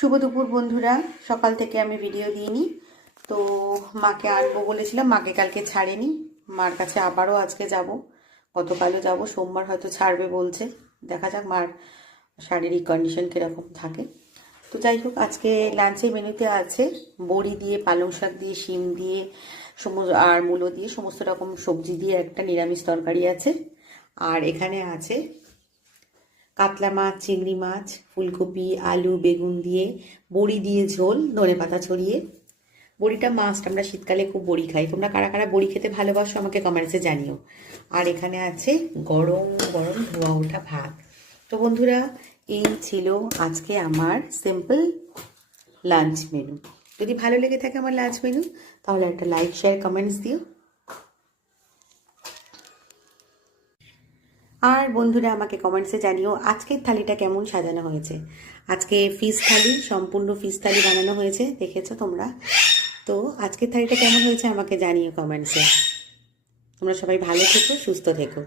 শুভ দুপুর বন্ধুরা। সকাল থেকে আমি ভিডিও দিইনি, তো মাকে আনবো বলেছিলাম, মাকে কালকে ছাড়েনি। মার কাছে আবারও আজকে যাব, গতকালও যাব, সোমবার হয়তো ছাড়বে বলছে। দেখা যাক মার শারীরিক কন্ডিশন কীরকম থাকে। তো যাই হোক, আজকে লাঞ্চের মেনুতে আছে বড়ি দিয়ে, পালং শাক দিয়ে, শিম দিয়ে আর মূলো দিয়ে সমস্ত রকম সবজি দিয়ে একটা নিরামিষ তরকারি আছে। আর এখানে আছে কাতলা মাছ, চিংড়ি মাছ, ফুলকপি, আলু, বেগুন দিয়ে বড়ি দিয়ে ঝোল, ধনেপাতা ছড়িয়ে। বড়িটা মাস্ট, আমরা শীতকালে খুব বড়ি খাই। তোমরা কারা কারা বড়ি খেতে ভালোবাসো আমাকে কমেন্টসে জানিও। আর এখানে আছে গরম গরম ধোয়া ওঠা ভাত। তো বন্ধুরা, এই ছিল আজকে আমার সিম্পল লাঞ্চ মেনু। যদি ভালো লেগে থাকে আমার লাঞ্চ মেনু, তাহলে একটা লাইক, শেয়ার, কমেন্টস দিও। আর বন্ধুরা, আমাকে কমেন্টসে জানিও আজকের থালিটা কেমন সাজানো হয়েছে। আজকে ফিশ থালি, সম্পূর্ণ ফিশ থালি বানানো হয়েছে, দেখেছো তোমরা। তো আজকের থালিটা কেমন হয়েছে আমাকে জানিও কমেন্টসে। তোমরা সবাই ভালো থেকো, সুস্থ থেকো।